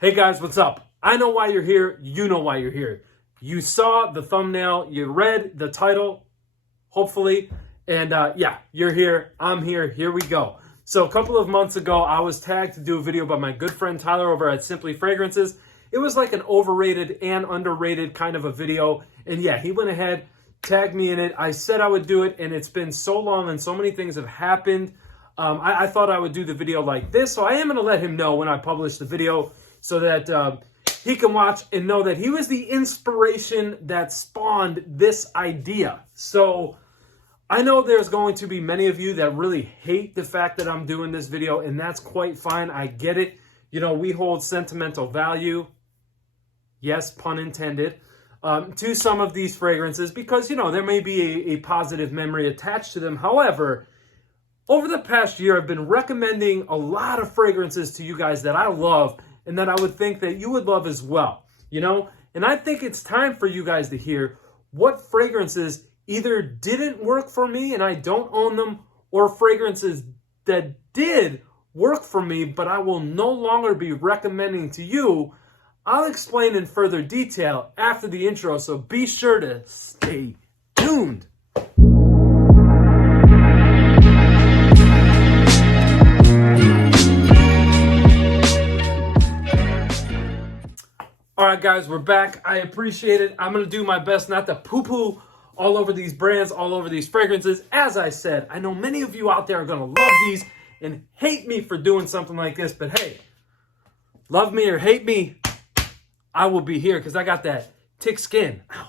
Hey guys, what's up? I know why you're here. You know why you're here. You saw the thumbnail. You read the title, hopefully. And yeah, you're here. I'm here. Here we go. So a couple of months ago, I was tagged to do a video by my good friend Tyler over at Simply Fragrances. It was like an overrated and underrated kind of a video. And yeah, he went ahead, tagged me in it. I said I would do it, and it's been so long and so many things have happened. I thought I would do the video like this. So I am going to let him know when I publish the video, so that he can watch and know that he was the inspiration that spawned this idea. So I know there's going to be many of you that really hate the fact that I'm doing this video, and that's quite fine. I get it. You know, we hold sentimental value, yes, pun intended, to some of these fragrances because, you know, there may be a positive memory attached to them. However, over the past year, I've been recommending a lot of fragrances to you guys that I love and that I would think that you would love as well, you know? And I think it's time for you guys to hear what fragrances either didn't work for me and I don't own them, or fragrances that did work for me, but I will no longer be recommending to you. I'll explain in further detail after the intro, so be sure to stay tuned. All right, guys, we're back. I appreciate it. I'm going to do my best not to poo-poo all over these brands, all over these fragrances. As I said, I know many of you out there are going to love these and hate me for doing something like this. But hey, love me or hate me, I will be here because I got that thick skin. Ow.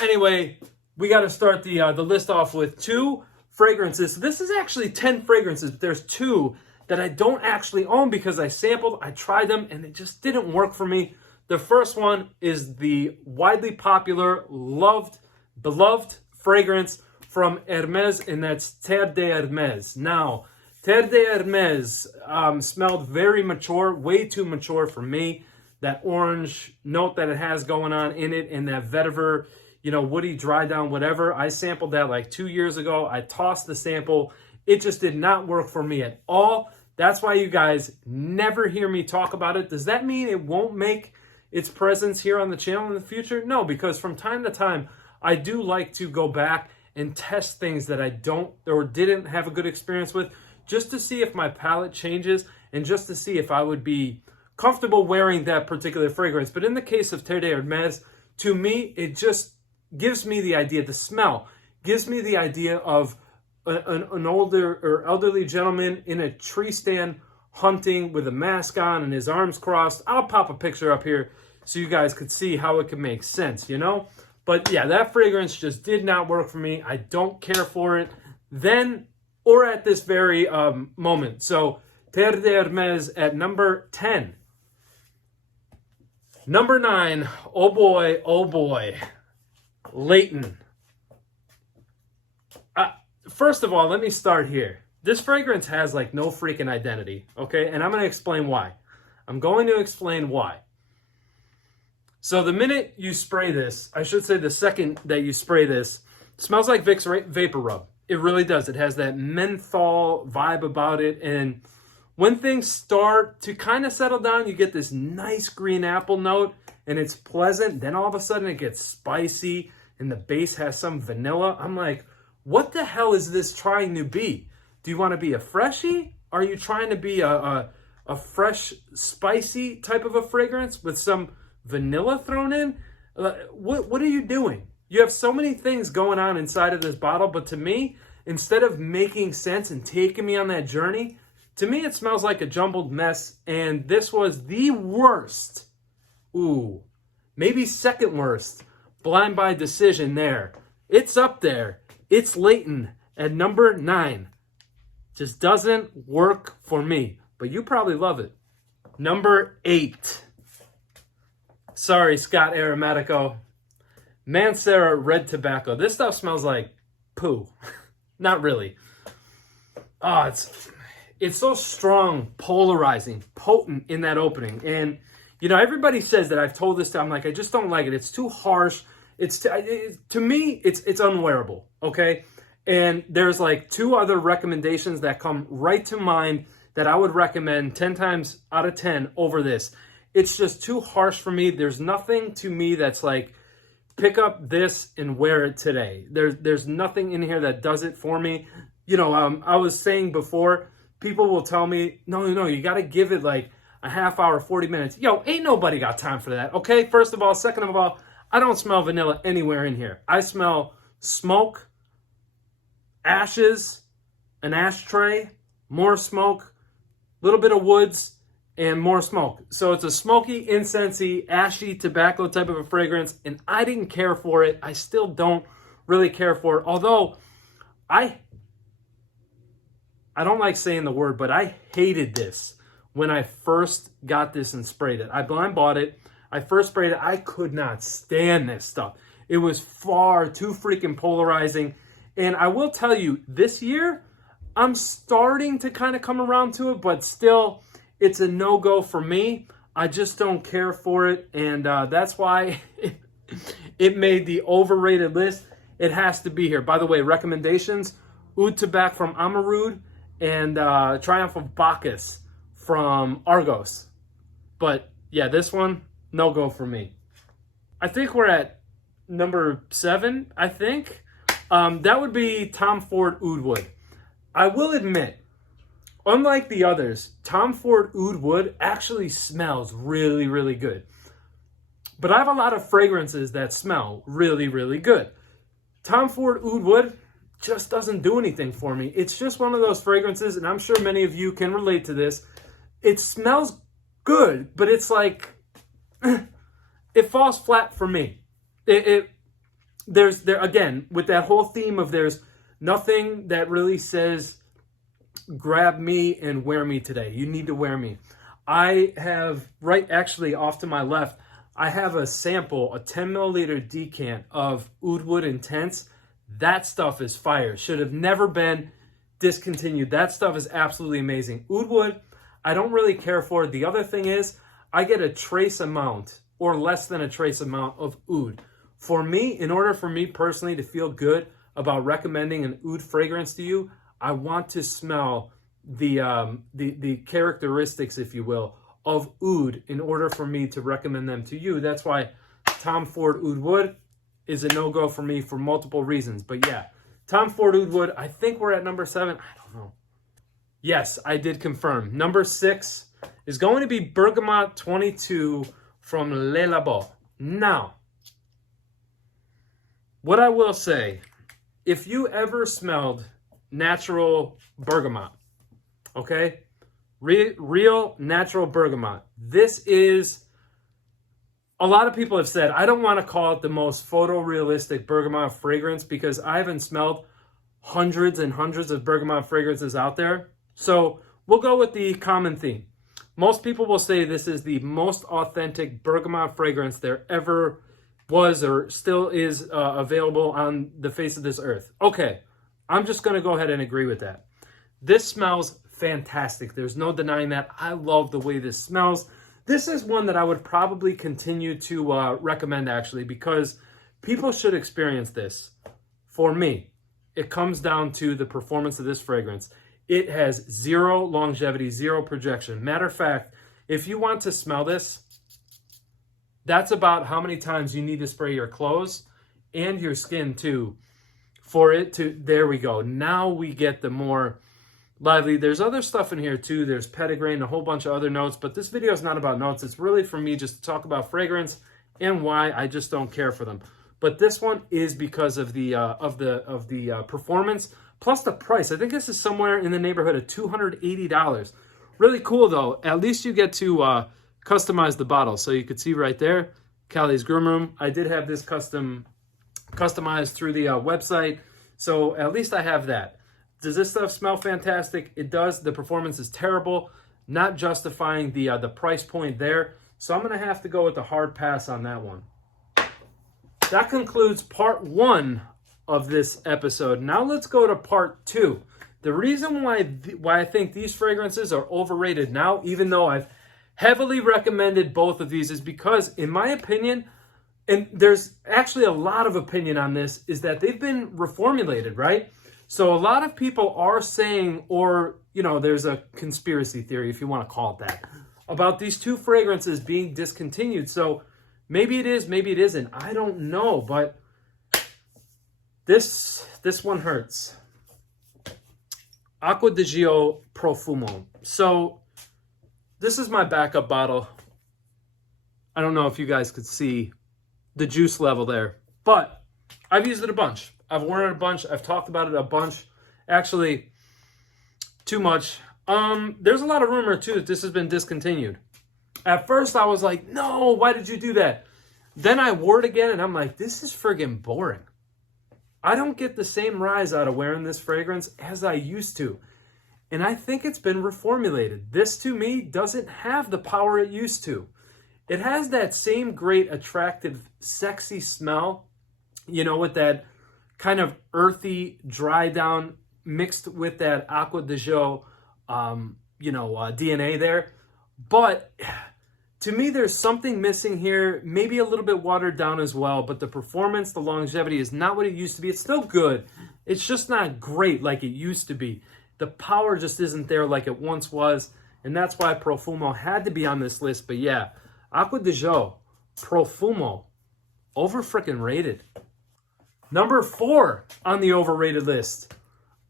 Anyway, we got to start the list off with 2 fragrances. So this is actually 10 fragrances, but there's 2 that I don't actually own because I sampled, I tried them, and it just didn't work for me. The first one is the widely popular, beloved fragrance from Hermès, and that's Terre de Hermes. Now, Terre de Hermes smelled very mature, way too mature for me. That orange note that it has going on in it, and that vetiver, you know, woody, dry down, whatever. I sampled that like 2 years ago. I tossed the sample. It just did not work for me at all. That's why you guys never hear me talk about it. Does that mean it won't make its presence here on the channel in the future? No, because from time to time, I do like to go back and test things that I don't or didn't have a good experience with, just to see if my palette changes and just to see if I would be comfortable wearing that particular fragrance. But in the case of Terre de Hermes, to me, it just gives me the idea, the smell gives me the idea of an older or elderly gentleman in a tree stand hunting with a mask on and his arms crossed. I'll pop a picture up here so you guys could see how it could make sense, you know? But yeah, that fragrance just did not work for me. I don't care for it then or at this very moment. So Terre de Hermes at number 10. Number 9, oh boy, Layton. First of all, let me start here. This fragrance has like no freaking identity, okay? And I'm going to explain why. So the minute you spray this, I should say the second that you spray this, it smells like Vicks Vapor Rub. It really does. It has that menthol vibe about it. And when things start to kind of settle down, you get this nice green apple note, and it's pleasant. Then all of a sudden it gets spicy, and the base has some vanilla. I'm like, what the hell is this trying to be? Do you want to be a freshie? Are you trying to be a fresh, spicy type of a fragrance with some vanilla thrown in? What are you doing? You have so many things going on inside of this bottle, but to me, instead of making sense and taking me on that journey, to me it smells like a jumbled mess, and this was the worst, maybe second worst, blind buy decision there. It's up there. It's Layton at number 9. Just doesn't work for me, but you probably love it. Number 8. Sorry, Scott Aromatico. Mancera Red Tobacco. This stuff smells like poo. Not really. Oh, it's so strong, polarizing, potent in that opening. And, you know, everybody says that. I've told this to, I'm like, I just don't like it. It's too harsh. To me, it's unwearable, okay? And there's like 2 other recommendations that come right to mind that I would recommend 10 times out of 10 over this. It's just too harsh for me. There's nothing to me that's like, pick up this and wear it today. There's nothing in here that does it for me. You know, I was saying before, people will tell me, no, you got to give it like a half hour, 40 minutes. Yo, ain't nobody got time for that, okay? First of all. Second of all, I don't smell vanilla anywhere in here. I smell smoke, ashes, an ashtray, more smoke, a little bit of woods, and more smoke. So it's a smoky, incensey, ashy tobacco type of a fragrance, and I didn't care for it. I still don't really care for it. Although, I don't like saying the word, but I hated this when I first got this and sprayed it. I blind bought it. I first sprayed it. I could not stand this stuff. It was far too freaking polarizing. And I will tell you, this year, I'm starting to kind of come around to it, but still, it's a no-go for me. I just don't care for it, and that's why it made the overrated list. It has to be here. By the way, recommendations, Oud Tobacco from Amarud and Triumph of Bacchus from Argos. But yeah, this one, no-go for me. I think we're at number 7, I think. That would be Tom Ford Oud Wood. I will admit, unlike the others, Tom Ford Oud Wood actually smells really, really good. But I have a lot of fragrances that smell really, really good. Tom Ford Oud Wood just doesn't do anything for me. It's just one of those fragrances, and I'm sure many of you can relate to this. It smells good, but it's like, it falls flat for me. There's again, with that whole theme of there's nothing that really says, grab me and wear me today. You need to wear me. I have, actually off to my left, I have a sample, a 10 milliliter decant of Oud Wood Intense. That stuff is fire. Should have never been discontinued. That stuff is absolutely amazing. Oud Wood, I don't really care for. The other thing is, I get a trace amount or less than a trace amount of oud. For me, in order for me personally to feel good about recommending an oud fragrance to you, I want to smell the characteristics, if you will, of oud in order for me to recommend them to you. That's why Tom Ford Oud Wood is a no-go for me for multiple reasons. But yeah, Tom Ford Oud Wood, I think we're at number 7. I don't know. Yes, I did confirm. Number 6 is going to be Bergamote 22 from Labo. Now, what I will say, if you ever smelled natural bergamot, okay? Real natural bergamot. This is, a lot of people have said, I don't want to call it the most photorealistic bergamot fragrance because I haven't smelled hundreds and hundreds of bergamot fragrances out there. So we'll go with the common theme. Most people will say this is the most authentic bergamot fragrance there ever was or still is available on the face of this earth. Okay, I'm just going to go ahead and agree with that. This smells fantastic. There's no denying that. I love the way this smells. This is one that I would probably continue to recommend, actually, because people should experience this. For me, it comes down to the performance of this fragrance. It has zero longevity, zero projection. Matter of fact, if you want to smell this, that's about how many times you need to spray your clothes and your skin too for it to, there we go. Now we get the more lively. There's other stuff in here too. There's petitgrain, a whole bunch of other notes, but this video is not about notes. It's really for me just to talk about fragrance and why I just don't care for them. But this one is because of the performance plus the price. I think this is somewhere in the neighborhood of $280. Really cool though. At least you get to customize the bottle. So you could see right there, Calisgroomroom. I did have this customized through the website. So at least I have that. Does this stuff smell fantastic? It does. The performance is terrible, not justifying the price point there. So I'm going to have to go with the hard pass on that one. That concludes part 1 of this episode. Now let's go to part 2. The reason why I think these fragrances are overrated now, even though I've heavily recommended both of these, is because, in my opinion, and there's actually a lot of opinion on this, is that they've been reformulated, right? So a lot of people are saying, or, you know, there's a conspiracy theory, if you want to call it that, about these two fragrances being discontinued. So maybe it is, maybe it isn't. I don't know, but this one hurts. Acqua di Gio Profumo. So this is my backup bottle. I don't know if you guys could see the juice level there, but I've used it a bunch. I've worn it a bunch. I've talked about it a bunch. Actually, too much. There's a lot of rumor too that this has been discontinued. At first I was like, no, why did you do that? Then I wore it again and I'm like, this is friggin' boring. I don't get the same rise out of wearing this fragrance as I used to. And I think it's been reformulated. This, to me, doesn't have the power it used to. It has that same great, attractive, sexy smell, you know, with that kind of earthy, dry down, mixed with that Acqua di Gio, DNA there. But to me, there's something missing here, maybe a little bit watered down as well, but the performance, the longevity is not what it used to be. It's still good. It's just not great like it used to be. The power just isn't there like it once was, and that's why Profumo had to be on this list. But yeah, Acqua di Gio, Profumo, over frickin' rated. Number 4 on the overrated list.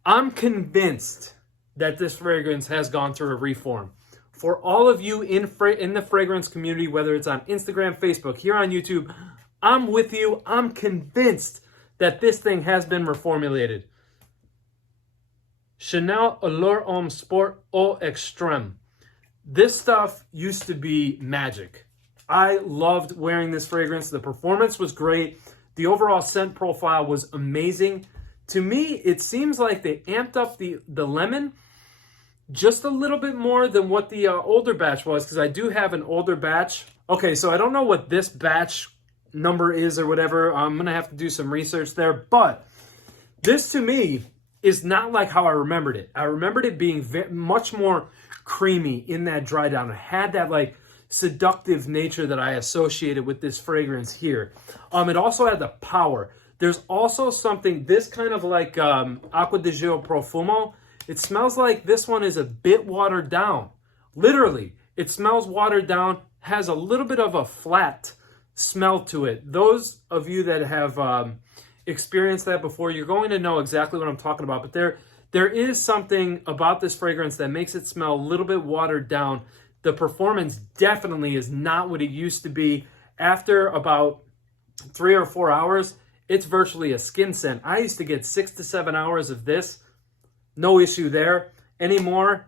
I'm convinced that this fragrance has gone through a reform. For all of you in the fragrance community, whether it's on Instagram, Facebook, here on YouTube, I'm with you. I'm convinced that this thing has been reformulated. Chanel Allure Homme Sport Eau Extreme. This stuff used to be magic. I loved wearing this fragrance. The performance was great. The overall scent profile was amazing. To me, it seems like they amped up the lemon just a little bit more than what the older batch was, because I do have an older batch. Okay, so I don't know what this batch number is or whatever. I'm going to have to do some research there. But this, to me, is not like how I remembered it. I remembered it being much more creamy in that dry down. It had that, like, seductive nature that I associated with this fragrance here. It also had the power. There's also something, this kind of like Acqua di Gio Profumo, it smells like this one is a bit watered down. Literally, it smells watered down, has a little bit of a flat smell to it. Those of you that have experienced that before, you're going to know exactly what I'm talking about. But there is something about this fragrance that makes it smell a little bit watered down. The performance definitely is not what it used to be. After about 3 or 4 hours, it's virtually a skin scent. I used to get 6 to 7 hours of this. No issue there. Anymore,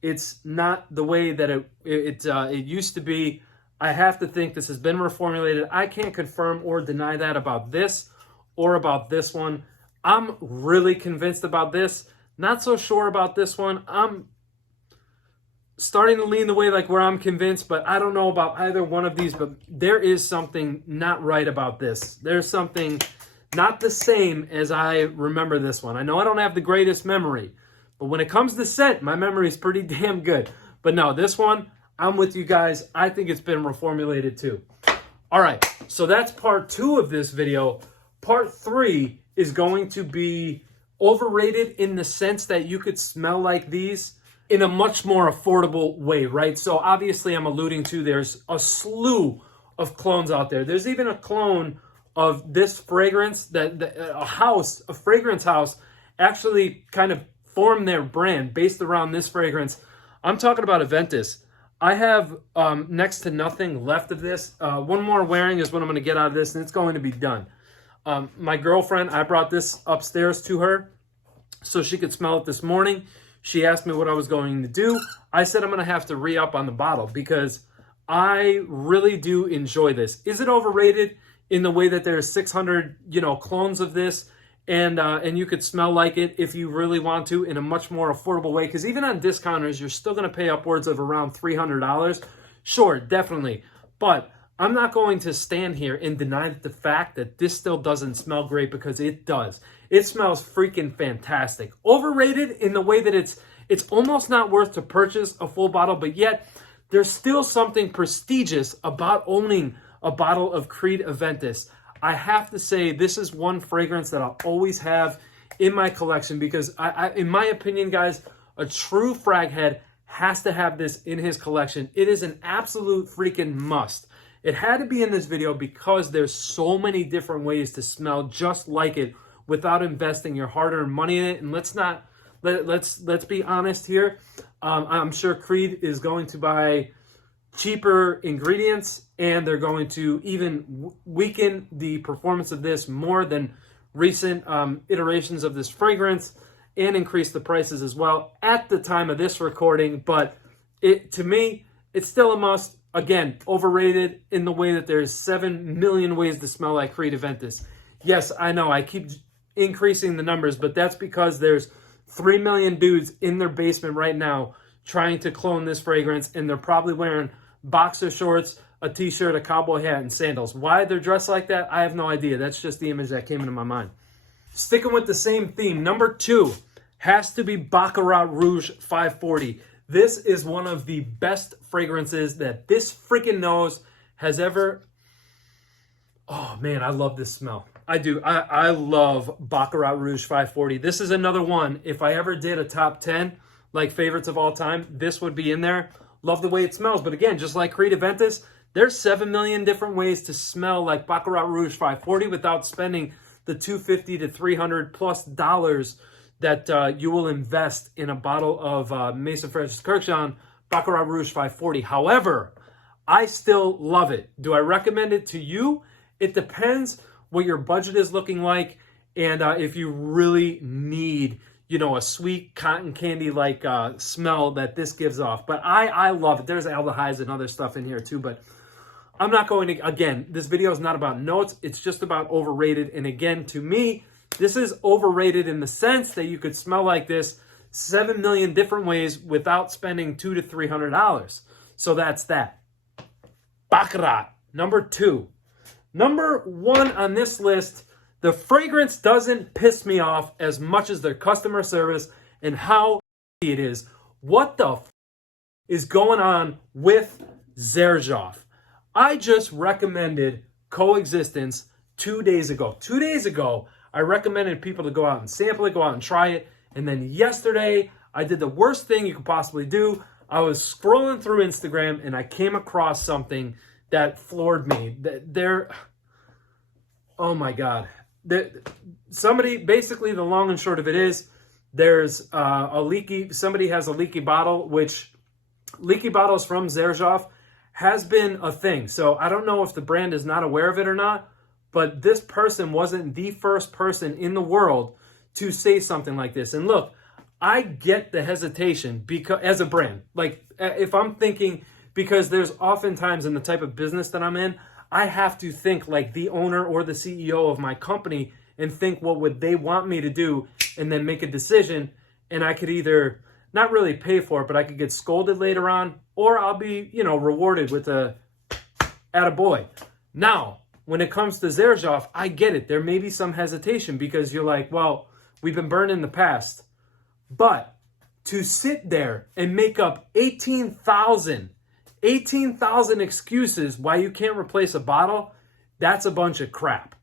it's not the way that it used to be. I have to think this has been reformulated. I can't confirm or deny that about this or about this one. I'm really convinced about this. Not so sure about this one. I'm starting to lean the way like where I'm convinced, but I don't know about either one of these, but there is something not right about this. There's something not the same as I remember this one. I know I don't have the greatest memory, but when it comes to scent, my memory is pretty damn good. But no, this one, I'm with you guys. I think it's been reformulated too. All right, so that's part 2 of this video. Part 3 is going to be overrated in the sense that you could smell like these in a much more affordable way, right? So obviously I'm alluding to there's a slew of clones out there. There's even a clone of this fragrance that a fragrance house actually kind of formed their brand based around this fragrance. I'm talking about Aventus. I have next to nothing left of this. One more wearing is what I'm going to get out of this, and it's going to be done. My girlfriend, I brought this upstairs to her so she could smell it this morning. She asked me what I was going to do. I said I'm going to have to re-up on the bottle because I really do enjoy this. Is it overrated in the way that there's 600, clones of this, and you could smell like it if you really want to in a much more affordable way? Because even on discounters, you're still going to pay upwards of around $300. Sure, definitely. But I'm not going to stand here and deny the fact that this still doesn't smell great, because it does. It smells freaking fantastic. Overrated in the way that it's almost not worth to purchase a full bottle, but yet there's still something prestigious about owning a bottle of Creed Aventus. I have to say, this is one fragrance that I'll always have in my collection because in my opinion, guys, a true frag head has to have this in his collection. It is an absolute freaking must. It had to be in this video because there's so many different ways to smell just like it without investing your hard-earned money in it. And let's be honest here. I'm sure Creed is going to buy cheaper ingredients, and they're going to even weaken the performance of this more than recent iterations of this fragrance, and increase the prices as well at the time of this recording. But to me, it's still a must. Again, overrated in the way that there's 7 million ways to smell like Creed Aventus. Yes, I know I keep increasing the numbers, but that's because there's 3 million dudes in their basement right now trying to clone this fragrance, and they're probably wearing boxer shorts, a t-shirt, a cowboy hat, and sandals. Why they're dressed like that, I have no idea. That's just the image that came into my mind. Sticking with the same theme, number 2 has to be Baccarat Rouge 540. This is one of the best fragrances that this freaking nose has ever... Oh, man, I love this smell. I do. I love Baccarat Rouge 540. This is another one. If I ever did a top 10, like favorites of all time, this would be in there. Love the way it smells. But again, just like Creed Aventus, there's 7 million different ways to smell like Baccarat Rouge 540 without spending the $250 to $300+ that you will invest in a bottle of Maison Francis Kurkdjian Baccarat Rouge 540. However, I still love it. Do I recommend it to you? It depends what your budget is looking like, and if you really need, you know, a sweet cotton candy like smell that this gives off. But I love it. There's aldehydes and other stuff in here too, but I'm not going to, again, this video is not about notes. It's just about overrated. And again, to me, this is overrated in the sense that you could smell like this 7 million different ways without spending $200 to $300. So that's that. Baccarat, number 2. Number 1 on this list, the fragrance doesn't piss me off as much as their customer service and how it is. What the is going on with Xerjoff? I just recommended Coexistence 2 days ago. 2 days ago, I recommended people to go out and sample it, go out and try it. And then yesterday, I did the worst thing you could possibly do. I was scrolling through Instagram and I came across something that floored me. Oh my God. Somebody, basically the long and short of it is, there's somebody has a leaky bottle, which leaky bottles from Xerjoff has been a thing. So I don't know if the brand is not aware of it or not, but this person wasn't the first person in the world to say something like this. And look, I get the hesitation because as a brand, like if I'm thinking, because there's oftentimes in the type of business that I'm in, I have to think like the owner or the CEO of my company and think what would they want me to do and then make a decision. And I could either not really pay for it, but I could get scolded later on, or I'll be, you know, rewarded with a attaboy. Now, when it comes to Xerjoff, I get it. There may be some hesitation because you're like, well, we've been burned in the past. But to sit there and make up 18,000 excuses why you can't replace a bottle, that's a bunch of crap.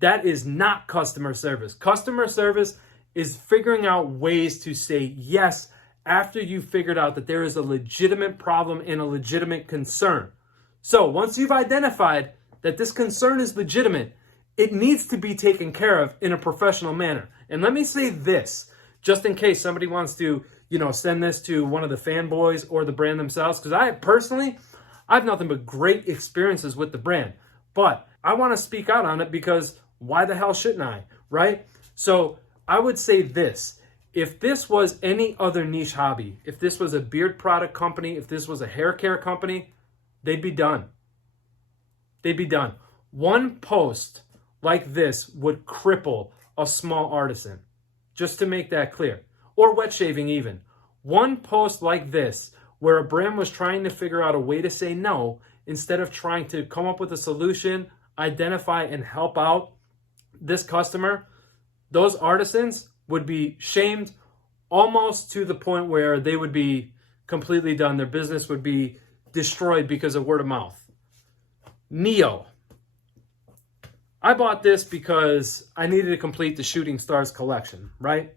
That is not customer service. Customer service is figuring out ways to say yes after you've figured out that there is a legitimate problem and a legitimate concern. So once you've identified that this concern is legitimate, it needs to be taken care of in a professional manner. And let me say this, just in case somebody wants to, you know, send this to one of the fanboys or the brand themselves, because I have nothing but great experiences with the brand. But I want to speak out on it because why the hell shouldn't I, right? So I would say this. If this was any other niche hobby, if this was a beard product company, if this was a hair care company, they'd be done. They'd be done. One post like this would cripple a small artisan, just to make that clear. Or wet shaving even. One post like this, where a brand was trying to figure out a way to say no, instead of trying to come up with a solution, identify and help out this customer, those artisans would be shamed almost to the point where they would be completely done. Their business would be destroyed because of word of mouth. Neo. I bought this because I needed to complete the Shooting Stars collection, right?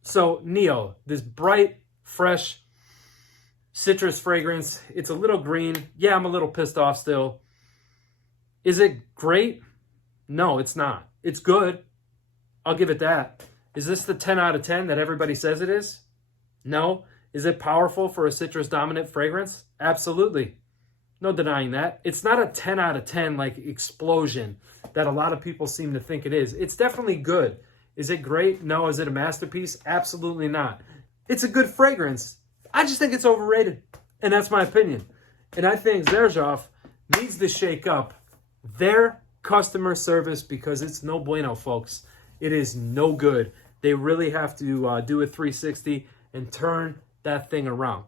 So Neo, this bright, fresh citrus fragrance. It's a little green. Yeah, I'm a little pissed off still. Is it great? No, it's not. It's good. I'll give it that. Is this the 10 out of 10 that everybody says it is? No. Is it powerful for a citrus dominant fragrance? Absolutely. No denying that. It's not a 10 out of 10 like explosion that a lot of people seem to think it is. It's definitely good. Is it great? No. Is it a masterpiece? Absolutely not. It's a good fragrance. I just think it's overrated. And that's my opinion. And I think Xerjoff needs to shake up their customer service because it's no bueno, folks. It is no good. They really have to do a 360 and turn that thing around.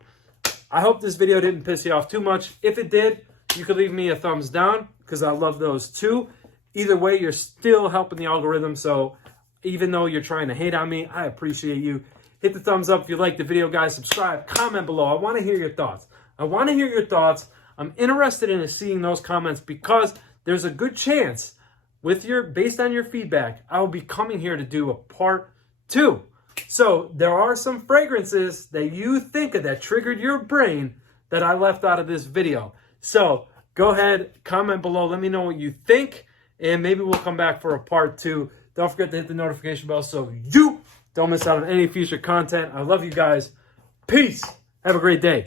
I hope this video didn't piss you off too much. If it did, you could leave me a thumbs down because I love those too. Either way, you're still helping the algorithm. So even though you're trying to hate on me, I appreciate you. Hit the thumbs up if you like the video, guys. Subscribe, comment below. I want to hear your thoughts. I'm interested in seeing those comments because there's a good chance based on your feedback, I will be coming here to do a part 2. So there are some fragrances that you think of that triggered your brain that I left out of this video. So go ahead, comment below. Let me know what you think, and maybe we'll come back for a part 2. Don't forget to hit the notification bell so you don't miss out on any future content. I love you guys. Peace. Have a great day.